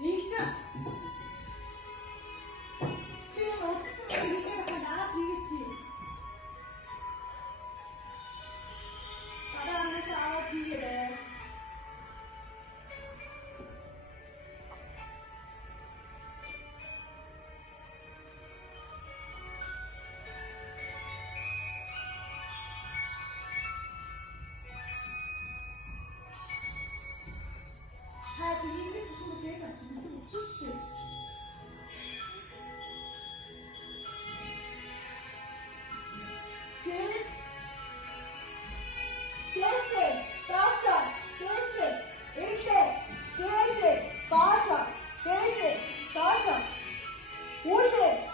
이시작. 그냥 어떻게 이게 다 나비겠지. 바다에서 아웃 비게. 다 비행기 지금 계획 지금 좀 푸시. Gençlik, başla, gençlik, ilke, gençlik, başla, gençlik, başla, ulke.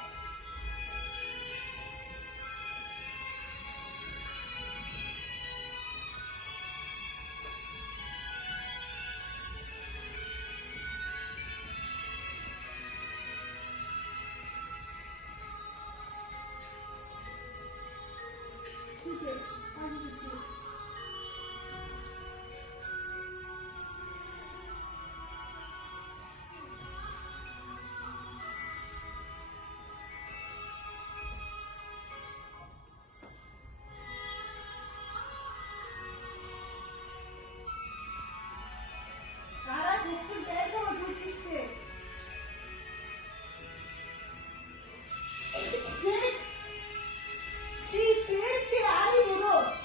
시계, 아니지. 알아듣지 말고 놓치시. 이렇게 아래로.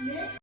네.